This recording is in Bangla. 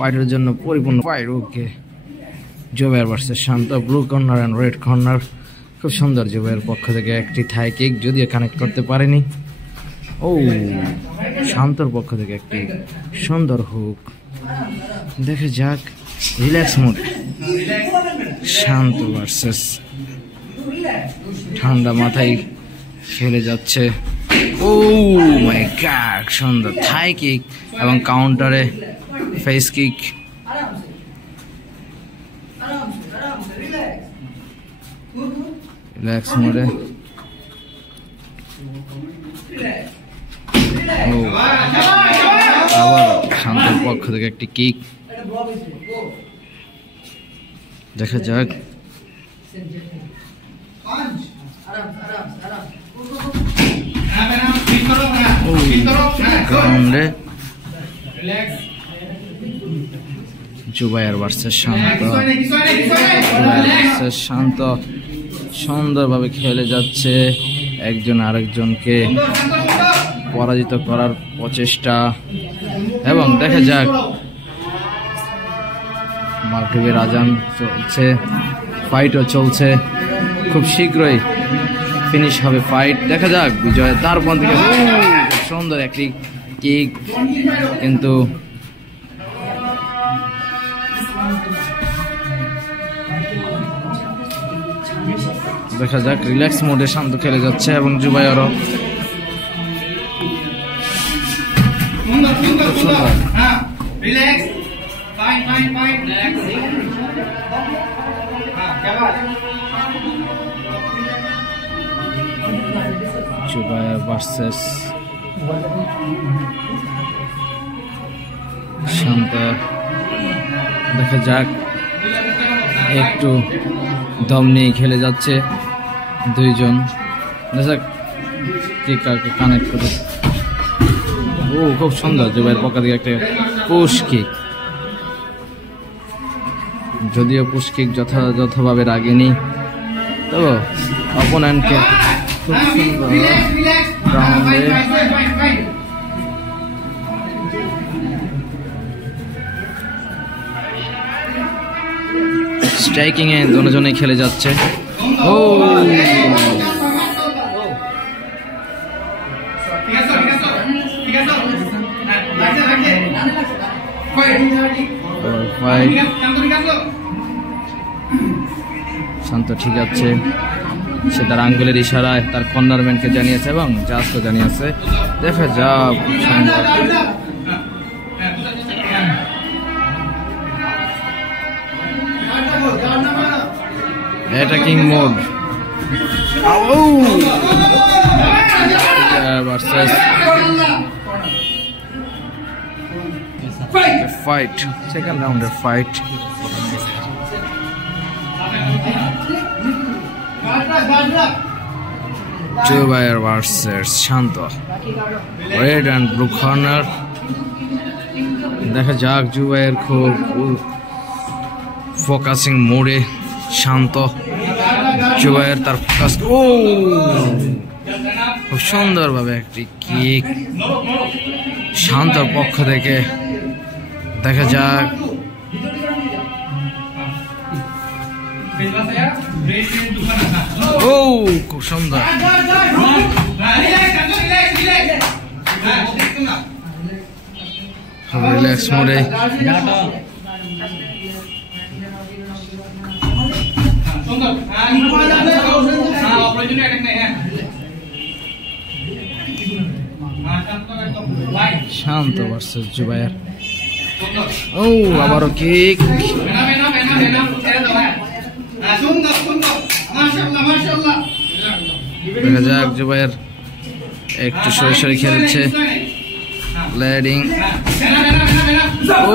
ফাইটের জন্য পরিপূর্ণ fight. Okay, Zubair versus Shanto, blue corner and red corner. খুব সুন্দর জুবায়ের পক্ষ থেকে একটি থাই কিক, যদিও কানেক্ট করতে পারেনি। ও, শান্তর পক্ষ থেকে একটি সুন্দর হুক। দেখা যাক রিল্যাক্স মোড, শান্ত ভার্সেস ঠান্ডা মাথায় খেলে যাচ্ছে। ও মাই গড, সুন্দর থাই কিক এবং কাউন্টারে ফেস কিক। রিল্যাক্স মোডে আবার শান্তের পক্ষ থেকে একটি কিক। দেখা যাক গ্রাউন্ডে জুবায়ের ভার্সেস শান্ত। শান্ত সুন্দরভাবে খেলে যাচ্ছে, একজন আরেকজনকে পরাজিত করার প্রচেষ্টা। এবং দেখা যাক মাগরিবের আজান চলছে, ফাইটও চলছে, খুব শীঘ্রই ফিনিশ হবে ফাইট। দেখা যাক বিজয় তারপর থেকে সুন্দর একটি কিক, কিন্তু দেখা যাক রিল্যাক্স মোডে শান্ত খেলে যাচ্ছে এবং জুবায়েরও জুবায়ের ভার্সেস শান্ত। দেখা যাক, একটু দম নিয়ে খেলে যাচ্ছে দুইজন। দেখা যাক কে কাকে কানেক্ট করে। ও, খুব সুন্দর জুবায়ের পক্ষ থেকে একটা পুশ কিক, যদিও পুশ কিক যথাযথভাবে লাগেনি, তবে অপোনেন্টকে খুব সুন্দর গ্রাউন্ডে স্ট্রাইকিং এ দুজনেই খেলে যাচ্ছে। ও, শান্ত ঠিক আছে, সে তার আঙ্গুলের ইশারায় তার কর্নারম্যানকে জানিয়েছে এবং জাজকে জানিয়েছে। দেখা যাক attacking mode versus fight, second রাউন্ডের fight. Zubair versus Shanto, red and blue corner. দেখা যাক জুবায়ের খুব ফোকাসিং মোডে, শান্ত জুবায়ের তার ফোকাস। ও, খুব সুন্দরভাবে একটি কিক শান্তর পক্ষ থেকে। দেখা যাক ও, খুব সুন্দর রিল্যাক্স মোডে। শান্ত ভার্সেস জুবায়ের। ও, আবারও কিক। দেখা যাক জুবায়ের একটু সরে সরে খেলছে, ল্যাডিং। ও,